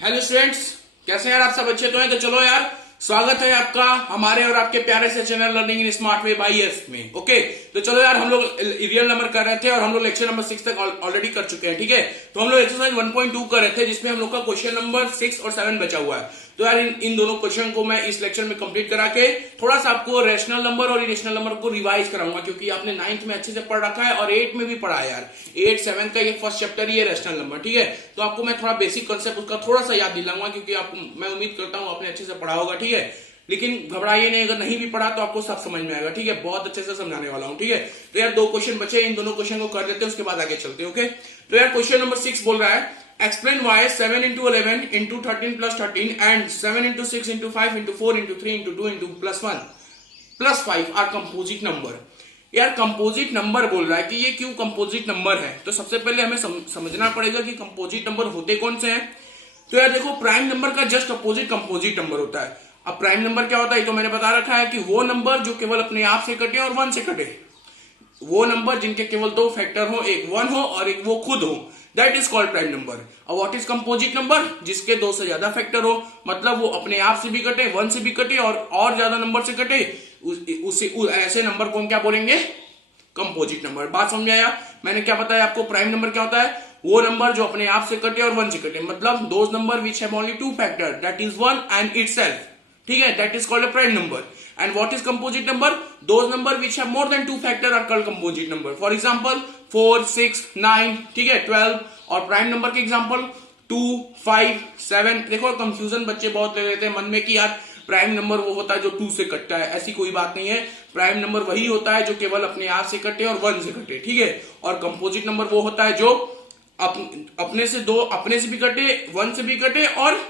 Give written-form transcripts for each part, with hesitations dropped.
Hello students, कैसे हैं यार आप सब? अच्छे तो हैं? तो चलो यार, स्वागत है आपका हमारे और आपके प्यारे से channel learning in smart way by S में। ओके, तो चलो यार, हम लोग रियल नंबर कर रहे थे और हम लोग लेक्चर नंबर 6 तक ऑलरेडी कर चुके हैं। ठीक है, तो हम लोग एक्सरसाइज 1.2 कर रहे थे जिसमें हम लोग का क्वेश्चन नंबर 6 और 7 बचा हुआ है। तो यार इन दोनों क्वेश्चन को मैं इस लेक्चर में कंप्लीट करा के थोड़ा सा आपको रैशनल नंबर और इरेशनल नंबर को रिवाइज कराऊंगा, क्योंकि आपने 9th में अच्छे से पढ़ रखा है और 8 में भी पढ़ा है यार। 8 7 का ये फर्स्ट चैप्टर ही है रैशनल नंबर। ठीक है, तो आपको मैं थोड़ा बेसिक कॉन्सेप्ट उसका थोड़ा सा याद दिलाऊंगा, क्योंकि मैं उम्मीद करता हूं आपने अच्छे से पढ़ा होगा। ठीक है, लेकिन घबराइए नहीं, अगर नहीं भी पढ़ा तो आपको सब समझ में आएगा। ठीक है, बहुत अच्छे से समझाने वाला हूं। ठीक है, तो यार 2 क्वेश्चन बचे, इन दोनों क्वेश्चन को कर देते हैं, उसके बाद आगे चलते हैं। ओके, तो यार क्वेश्चन नंबर 6 बोल रहा है explain why 7 into 11 into 13 plus 13 and 7 into 6 into 5 into 4 into 3 into 2 into plus 1 plus 5 are composite number. यार कंपोजिट नंबर बोल रहा है कि ये क्यों कंपोजिट नंबर है, तो सबसे पहले हमें समझना पड़ेगा कि कंपोजिट नंबर होते कौन से हैं। तो यार देखो, प्राइम नंबर का जस्ट अपोजिट कंपोजिट नंबर होता है। अब प्राइम नंबर क्या होता है, तो मैंने बता रखा है कि वो नंबर जो केवल अपने आप से कटे और 1 से कटे, वो नंबर जिनके केवल 2 फैक्टर हो, एक 1 हो और एक वो खुद हो, that is called prime number. अब व्हाट इज कंपोजिट नंबर, जिसके 2 से ज्यादा फैक्टर हो, मतलब वो अपने आप से भी कटे, 1 से भी कटे और ज्यादा नंबर से कटे, ऐसे नंबर को हम क्या बोलेंगे, कंपोजिट नंबर। बात समझ आया? मैंने क्या बताया आपको, प्राइम नंबर क्या होता है, वो नंबर जो अपने आप से कटे और 1 से कटे, मतलब those number which have only 2 factor, that is 1 and itself. ठीक है, that is called a prime number. And what is composite number, those number which have more than 2 factor are called composite number. For example 4 6 9, ठीक है, 12। और prime number के example 2 5 7। देखो, confusion बच्चे बहुत ले लेते हैं मन में कि यार प्राइम नंबर वो होता है जो 2 से कटता है, ऐसी कोई बात नहीं है। प्राइम नंबर वही होता है जो केवल अपने आप से कटे और 1 से कटे। ठीक है, और कंपोजिट नंबर वो होता है जो अपने से भी कटे, 1 से भी कटे और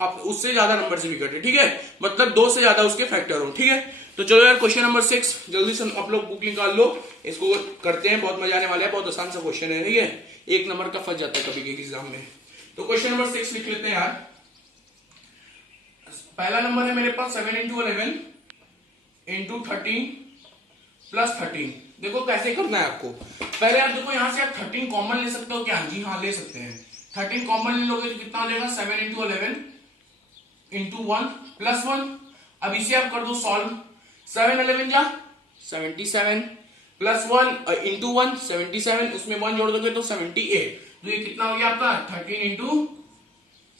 उससे ज्यादा नंबर से भी कटे। ठीक है, मतलब 2 से ज्यादा उसके फैक्टर हो। ठीक है, तो चलो यार क्वेश्चन नंबर 6 जल्दी से आप लोग बुक निकाल लो, इसको करते हैं, बहुत मजा आने वाला है, बहुत आसान सा क्वेश्चन है। ठीक है, 1 नंबर का फंस जाता है कभी के एग्जाम में। तो क्वेश्चन नंबर 6 लिख लेते हैं यार। पहला नंबर है मेरे पास 7 into 11 into 13 plus 13। देखो कैसे करना है आपको, पहले आप देखो यहां से आप 13 कॉमन ले सकते हो क्या? जी हाँ, ले सकते हैं। 13 कॉमन ले लोगे तो कितना हो जाएगा, 7 into 11 into 1 plus 1। अब इसे आप कर दो सॉल्व, 7 11 जा 77 प्लस 1 इंटू 1 77, उसमें 1 जोड़ दोगे तो 78। तो ये कितना हो गया आपका 13 इंटू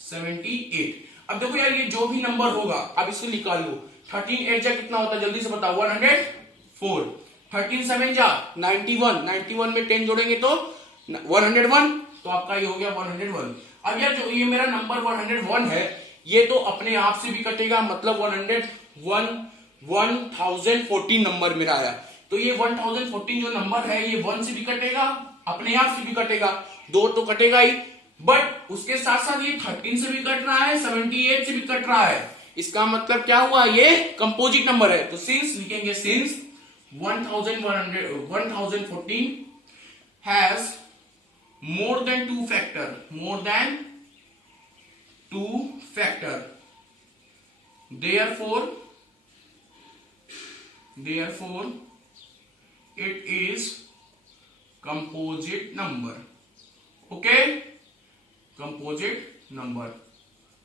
78। अब देखो यार, ये जो भी नंबर होगा अब इसको निकाल लो। 13 8 जा कितना होता है, जल्दी से बताओ, 104। 13 7 जा 91, 91 में 10 जोड़ेंगे तो 101, तो आपका ये हो गया 101। अब यार जो ये मेरा नंबर 101 है, ये तो अपने आप से भी कटेगा, मतलब 1014 नंबर मेरा आया। तो ये 1014 जो नंबर है, ये 1 से भी कटेगा, अपने आप से भी कटेगा, 2 तो कटेगा ही, बट उसके साथ साथ ये 13 से भी कट रहा है, 78 से भी कट रहा है। इसका मतलब क्या हुआ, ये कंपोजिट नंबर है। तो सिंस लिखेंगे, since 1014 has more than 2 factor, more than 2 factor, therefore it is composite number। Okay, composite number.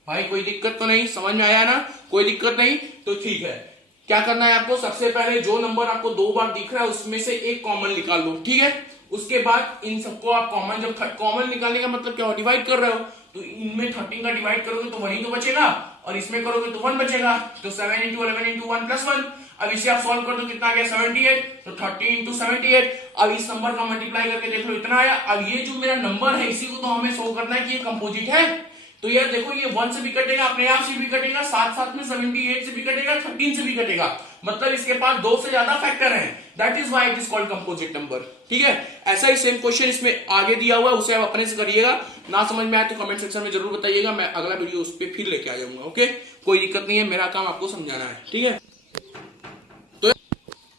भाई कोई दिक्कत तो नहीं, समझ में आया ना? कोई दिक्कत नहीं, तो ठीक है। क्या करना है आपको, सबसे पहले जो नंबर आपको 2 बार दिख रहा है उसमें से एक कॉमन निकाल लो। ठीक है, उसके बाद इन सबको आप कॉमन, जब कॉमन निकालने का मतलब क्या हो, डिवाइड कर रहे हो, तो इनमें 13 का डिवाइड करोगे तो वही तो बचेगा, और इसमें करोगे तो 1 बचेगा। तो 7 into 11 into 1 plus 1। अब इसे आप सॉल्व कर दो, कितना आ गया 78, तो 30 into 78। अब इस नंबर का मल्टीप्लाई करके देख लो, इतना आया। अब ये जो मेरा नंबर है, इसी को तो हमें शो करना है कि ये कंपोजिट है। तो यार देखो, ये 1 से भी कटेगा, अपने आप से भी कटेगा, साथ साथ में 78 से भी कटेगा, 13 से भी कटेगा, मतलब इसके पास 2 से ज्यादा फैक्टर हैं। That is why it is called composite number. ठीक है, ऐसा ही सेम क्वेश्चन इसमें आगे दिया हुआ है, उसे आप अपने से करिएगा। ना समझ में आए तो कमेंट सेक्शन में जरूर बताइएगा, मैं अगला वीडियो उस पर फिर लेके आ जाऊंगा। ओके, कोई दिक्कत नहीं है, मेरा काम आपको समझाना है। ठीक है,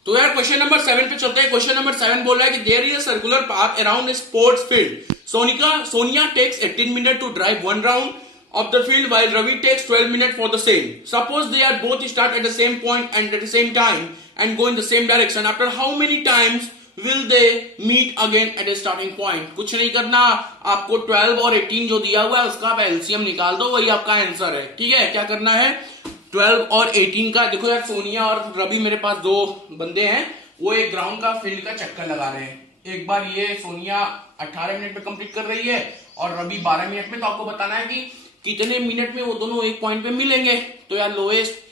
तो यार क्वेश्चन नंबर 7 पे चलते हैं। क्वेश्चन नंबर 7 बोल रहा है कि there is a circular path around a sports field. Sonia takes 18 minute to drive 1 round of the field while Ravi takes 12 minutes for the same. Suppose they are both start at the same point and at the same time and go in the same direction. After how many times will they meet again at a starting point. कुछ नहीं करना, आपको 12 और 18 जो दिया हुआ है उसका आप एलसीएम निकाल दो, वही आपका आंसर है। ठीक है, क्या करना है 12 और 18 का। देखो यार, सोनिया और रवि मेरे पास दो बंदे हैं, वो एक ग्राउंड का फील्ड का चक्कर लगा रहे हैं। एक बार ये सोनिया 18 मिनट में कंप्लीट कर रही है और रवि 12 मिनट में। तो आपको बताना है कि कितने मिनट में वो दोनों एक पॉइंट पे मिलेंगे। तो यार लोएस्ट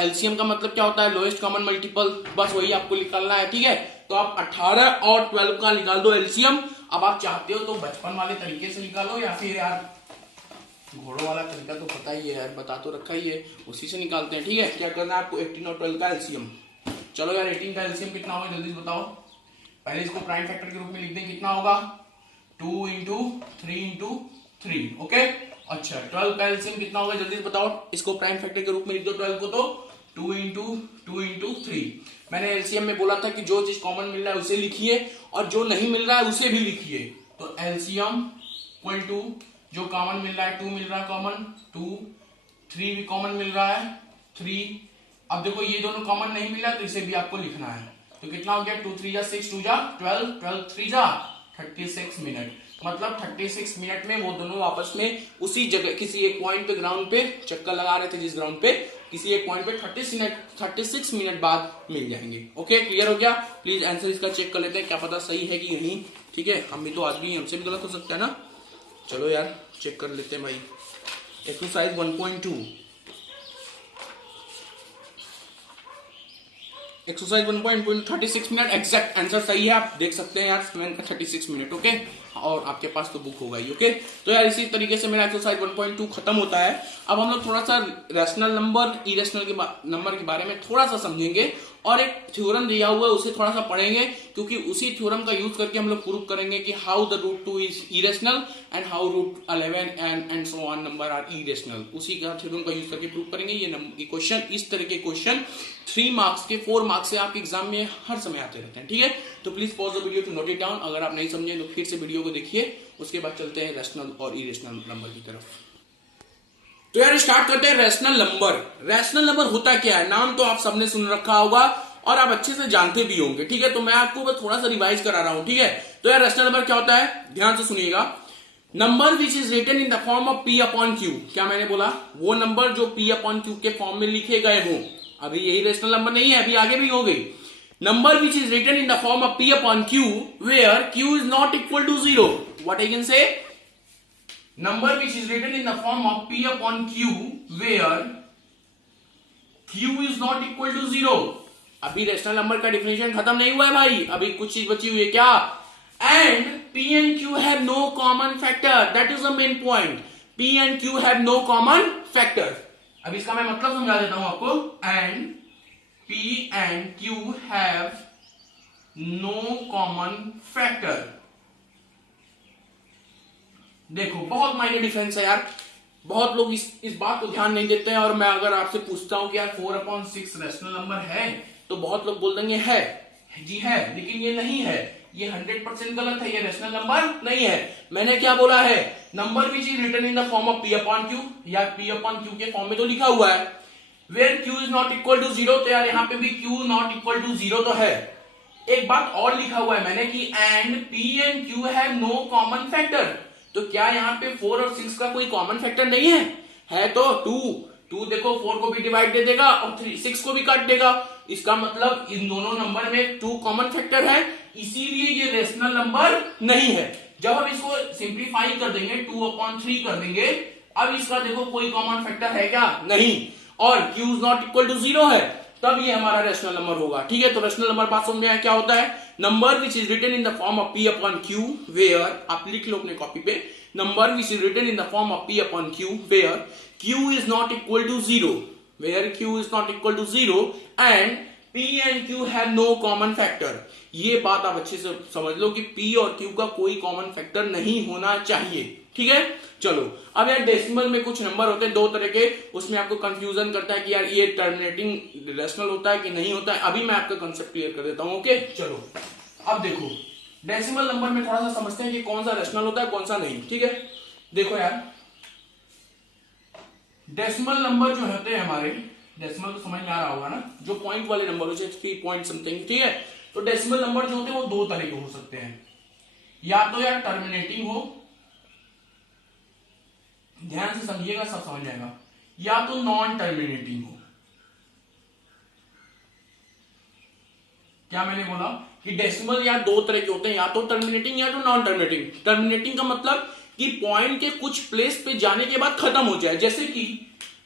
एलसीएम का मतलब क्या होता है, लोएस्ट कॉमन मल्टीपल, बस वही आपको निकालना है। ठीक है, तो आप 18 और 12 का निकाल दो एलसीएम। अब आप चाहते हो तो बचपन वाले तरीके से निकालो, या फिर यार घोड़ों वाला तरीका तो पता ही है यार, बता तो रखा ही है, उसी से निकालते हैं। ठीक है, क्या करना है आपको 18 और 12 का एलसीएम। चलो यार 18 का एलसीएम कितना होगा जल्दी बताओ। पहले इसको प्राइम फैक्टर के रूप में लिख दें, कितना होगा 2 इंटू 3 इंटू 3। ओके, अच्छा 12 का एलसीएम कितना होगा जल्दी बताओ। इसको प्राइम फैक्टर के रूप में लिख दो 12 को, तो 2 इंटू 3। मैंने एलसीएम में बोला था कि जो चीज कॉमन मिल रहा है उसे लिखिए और जो नहीं मिल रहा है उसे भी लिखिए। तो एलसीएम इक्वल टू जो कॉमन मिल रहा है 2 मिल रहा है कॉमन 2, 3 भी कॉमन मिल रहा है 3। अब देखो ये दोनों कॉमन नहीं मिल रहा तो इसे भी आपको लिखना है। तो कितना हो गया 2 3 जा 6, 2 जा 12, 12 3 जा 36 मिनट। मतलब 36 मिनट में वो दोनों आपस में उसी जगह किसी एक पॉइंट पे ग्राउंड पे चक्कर लगा रहे थे, जिस ग्राउंड पे किसी एक पॉइंट पे 36 मिनट बाद मिल जाएंगे। ओके, क्लियर हो गया। प्लीज आंसर इसका चेक कर लेते हैं, क्या पता सही है कि नहीं। ठीक है, हम भी तो आदमी, हमसे भी गलत हो सकता है ना। चलो यार चेक कर लेते हैं भाई। Exercise 1.2, exercise 1.2 36 minute exact answer सही है। आप देख सकते हैं यार 36 मिनट। ओके, और आपके पास तो बुक होगा ही। ओके, तो यार इसी तरीके से मेरा एक्सरसाइज 1.2 खत्म होता है। अब हम लोग थोड़ा सा रैशनल नंबर, इरेशनल के नंबर के बारे में थोड़ा सा समझेंगे और एक थ्योरम दिया हुआ है उसे थोड़ा सा पढ़ेंगे, क्योंकि उसी थ्योरम का यूज करके हम लोग प्रूव करेंगे कि how the root 2 is irrational and how root 11 and so on number are irrational. उसी का थ्योरम का यूज करके प्रूव करेंगे। ये क्वेश्चन, इस तरह के क्वेश्चन 3 मार्क्स के 4 मार्क्स से आपके एग्जाम में हर समय आते रहते हैं। ठीक है, तो please pause the video to note it down. अगर आप नहीं समझे तो फिर से वीडियो को देखिए, उसके बाद चलते हैं रैशनल और इरेशनल नंबर की तरफ। तो यार स्टार्ट करते हैं रैशनल नंबर। रैशनल नंबर होता क्या है, नाम तो आप सबने सुन रखा होगा और आप अच्छे से जानते भी होंगे। ठीक है, तो मैं आपको बस थोड़ा सा रिवाइज करा रहा हूं। ठीक है, तो यार रैशनल नंबर क्या होता है, ध्यान से सुनिएगा। Number which is written in the form of P upon Q। क्या मैंने बोला, वो नंबर जो P अपॉन Q के फॉर्म में लिखे गए हो। अभी यही रैशनल नंबर नहीं है, अभी आगे भी हो गई। Number which is written in the form of P upon Q where Q is not equal to 0। What I can say, number which is written in the form of P upon Q where Q is not equal to 0। अभी rational number का definition खत्म नहीं हुआ है भाई, अभी कुछ चीज बची हुई है। क्या, and P and Q have no common factor, that is the main point। P and Q have no common factor। अब इसका मैं मतलब समझा देता हूं आपको। And P and Q have no common factor। देखो बहुत माइनर डिफरेंस है यार, बहुत लोग इस बात को ध्यान नहीं देते हैं। और मैं अगर आपसे पूछता हूं कि यार 4/6 रैशनल नंबर है, तो बहुत लोग बोल देंगे है जी है, लेकिन ये नहीं है, ये 100% गलत है, ये रैशनल नंबर नहीं है। मैंने क्या बोला है, number which is written in the form of P upon Q, या P अपॉन Q के फॉर्म में तो लिखा हुआ है where Q is not equal to 0। तो यार यहाँ पे भी Q नॉट इक्वल टू 0 तो है। एक बात और लिखा हुआ है मैंने कि and P and Q have no common factor. तो क्या यहाँ पे 4 और 6 का कोई कॉमन फैक्टर नहीं है तो 2 देखो 4 को भी डिवाइड दे देगा और 6 को भी काट देगा। इसका मतलब इन दोनों नंबर में 2 कॉमन फैक्टर है, इसीलिए ये रेशनल नंबर नहीं है। जब हम इसको सिंप्लीफाई कर देंगे 2/3 कर देंगे, अब इसका देखो कोई कॉमन फैक्टर है क्या, नहीं, और Q is not equal to 0 है, तब ये हमारा रैशनल नंबर होगा। ठीक है, तो रैशनल नंबर बात समझ में आया क्या होता है। Number which is written in the form of P upon Q where, आप लिख लो अपने कॉपी पे, number which is written in the form of P upon Q where Q is not equal to 0, where Q is not equal to 0 and P and Q have no common factor. ये बात आप अच्छे से समझ लो कि P और Q का कोई कॉमन फैक्टर नहीं होना चाहिए। ठीक है, चलो अब यार डेसिमल में कुछ नंबर होते हैं 2 तरह के, उसमें आपको कंफ्यूजन करता है कि यार ये टर्मिनेटिंग रेशनल होता है कि नहीं होता है। अभी मैं आपका कंसेप्ट क्लियर कर देता हूं। ओके, चलो अब देखो डेसिमल नंबर में थोड़ा सा समझते हैं कि कौन सा रेशनल होता है कौन सा नहीं। ठीक है, देखो यार डेसिमल नंबर जो होते हैं हमारे, डेसिमल तो समझ में आ रहा होगा ना, जो पॉइंट वाले नंबर होते हैं 3 पॉइंट समथिंग। ठीक है, तो डेसिमल नंबर जो होते हैं वो दो तरह के हो सकते हैं, या तो यार टर्मिनेटिंग हो, ध्यान से समझिएगा सब समझ जाएगा, या तो नॉन टर्मिनेटिंग हो। क्या मैंने बोला कि डेसिमल या दो तरह के होते हैं, या तो टर्मिनेटिंग या तो नॉन टर्मिनेटिंग। टर्मिनेटिंग का मतलब कि पॉइंट के कुछ प्लेस पे जाने के बाद खत्म हो जाए, जैसे कि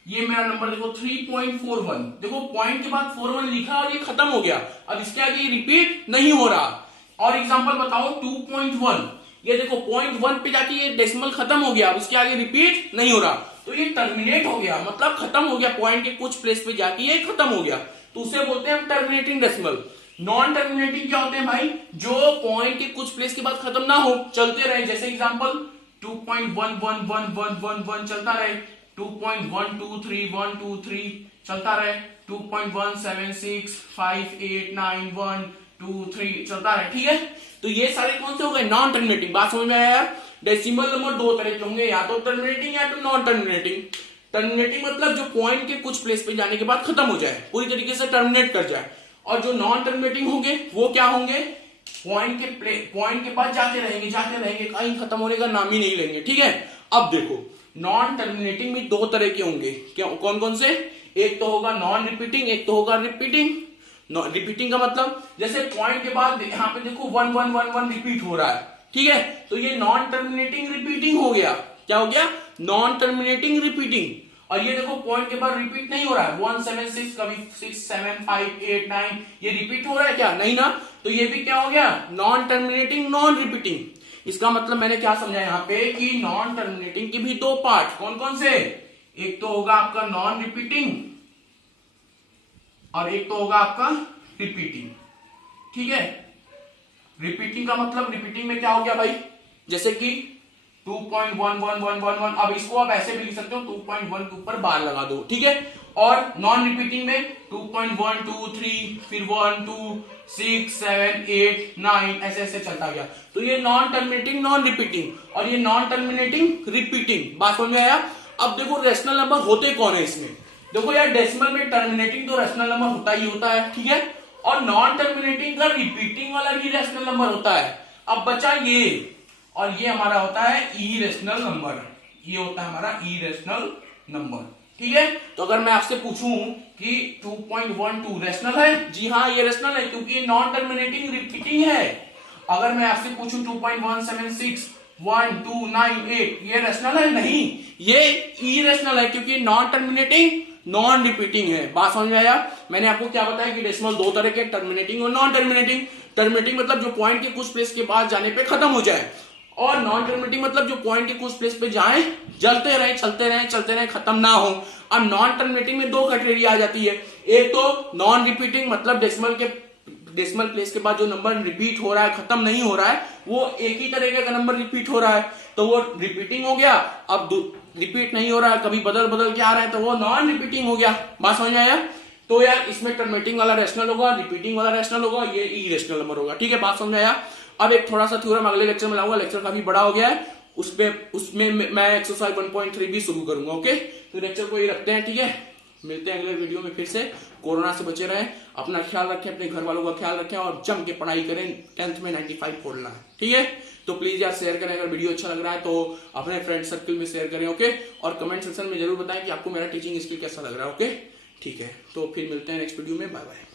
ये मेरा नंबर देखो 3.41, देखो पॉइंट के बाद 41 लिखा और ये खत्म हो गया, अब इसके आगे रिपीट नहीं हो रहा। और एग्जांपल बताओ 2.1, ये देखो पॉइंट 1 पे जाके ये डेसिमल खत्म हो गया, अब इसके आगे रिपीट नहीं हो रहा, तो ये टर्मिनेट हो गया, मतलब खत्म हो गया, पॉइंट के कुछ प्लेस पे जाके ये खत्म हो गया, तो उसे बोलते हैं टर्मिनेटिंग डेसिमल। नॉन टर्मिनेटिंग क्या होते हैं भाई, जो पॉइंट के कुछ प्लेस के बाद खत्म ना हो, चलते रहे, जैसे एग्जांपल 2.11111 चलता रहे, 2.123 चलता रहे, 2.176589123 चलता रहे, ठीक है। तो ये सारे कौन से हो गए, नॉन टर्मिनेटिंग। बात समझ में आया यार। डेसिमल नंबर दो तरह के होंगे, या तो टर्मिनेटिंग या तो नॉन टर्मिनेटिंग। टर्मिनेटिंग मतलब जो पॉइंट के कुछ प्लेस पे जाने के बाद खत्म हो जाए, पूरी तरीके से टर्मिनेट कर जाए। और जो नॉन टर्मिनेटिंग होंगे वो क्या होंगे, पॉइंट के पास जाते रहेंगे, कहीं खत्म होने का नाम ही नहीं लेंगे, ठीक है। अब देखो नॉन टर्मिनेटिंग में दो तरह के होंगे, क्या कौन कौन से, एक तो होगा नॉन रिपीटिंग, एक तो होगा रिपीटिंग। रिपीटिंग का मतलब जैसे पॉइंट के बाद यहाँ पे देखो 1111 रिपीट हो रहा है, ठीक है, तो ये नॉन टर्मिनेटिंग रिपीटिंग हो गया। क्या हो गया, नॉन टर्मिनेटिंग रिपीटिंग। और ये देखो पॉइंट के बाद रिपीट नहीं हो रहा है, 176 कभी 67589 ये रिपीट हो रहा है क्या, नहीं ना, तो ये भी क्या हो गया, नॉन टर्मिनेटिंग नॉन रिपीटिंग। इसका मतलब मैंने क्या समझा यहाँ पे कि नॉन टर्मिनेटिंग के भी दो पार्ट, कौन कौन से, एक तो होगा आपका नॉन रिपीटिंग और एक तो होगा आपका रिपीटिंग, ठीक है। रिपीटिंग का मतलब, रिपीटिंग में क्या हो गया भाई, जैसे कि 2.11111, अब इसको आप ऐसे भी लिख सकते हो, 2.1 के ऊपर बार लगा दो, ठीक है। और नॉन रिपीटिंग में 2.123 फिर 1 2 6 7 8 9 ऐसे ऐसे चलता गया, तो ये नॉन टर्मिनेटिंग नॉन रिपीटिंग, और ये नॉन टर्मिनेटिंग रिपीटिंग। बात समझ में आया। अब देखो रेशनल नंबर होते कौन है इसमें, देखो यार डेसिमल में टर्मिनेटिंग तो रेशनल नंबर होता ही होता है, ठीक है, और नॉन टर्मिनेटिंग का रिपीटिंग वाला भी रेशनल नंबर होता है। अब बचा ये, और ये हमारा होता है इरेशनल नंबर, ये होता है हमारा इरेशनल नंबर, ठीक है। तो अगर मैं आपसे पूछूं कि 2.12 रेशनल है, जी हाँ ये रेशनल है, क्योंकि ये नॉन टर्मिनेटिंग रिपीटिंग है। अगर मैं आपसे पूछूं 2.1761298 ये रेशनल है, नहीं ये इरेशनल है, क्योंकि नॉन टर्मिनेटिंग नॉन रिपीटिंग है। बात समझ में आया। मैंने आपको क्या बताया कि डेसिमल दो तरह के, टर्मिनेटिंग और नॉन टर्मिनेटिंग। टर्मिनेटिंग मतलब जो पॉइंट के कुछ प्लेस के बाद जाने पे खत्म हो जाए, और नॉन टर्मिनेटिंग मतलब जो पॉइंट के कुछ प्लेस पे जाए, चलते रहे खत्म ना हो। अब नॉन टर्मिनेटिंग में दो कैटेगरी आ जाती है, एक तो नॉन रिपीटिंग मतलब डेसिमल प्लेस के बाद जो नंबर रिपीट हो रहा है, खत्म नहीं हो रहा है, वो एक ही तरीके का नंबर रिपीट हो रहा है, तो वो रिपीटिंग हो गया। अब रिपीट नहीं हो रहा है, कभी बदल के आ रहा है, तो वो नॉन रिपीटिंग हो गया। बात समझ में आया। तो यार इसमें टर्मिनेटिंग वाला रेशनल होगा, रिपीटिंग वाला रेशनल होगा, ये इरेशनल नंबर होगा, ठीक है। बात समझ में आया। अब एक थोड़ा सा थ्योरम अगले लेक्चर में लाऊंगा, लेक्चर काफी बड़ा हो गया है, उसमें मैं एक्सरसाइज 1.3 भी शुरू करूंगा, ओके। तो लेक्चर को ये रखते हैं, ठीक है। मिलते हैं अगले वीडियो में फिर से। कोरोना से बचे रहें, अपना ख्याल रखें, अपने घर वालों का ख्याल रखें, और जम के पढ़ाई करें। 10th में 95 फोड़ना है, ठीक है। तो प्लीज यार शेयर करें, अगर वीडियो अच्छा लग रहा है तो अपने फ्रेंड सर्कल में शेयर करें, ओके। और कमेंट सेक्शन में जरूर बताएं कि आपको मेरा टीचिंग स्किल कैसा लग रहा है, ओके। ठीक है, तो फिर मिलते हैं नेक्स्ट वीडियो में, बाय बाय।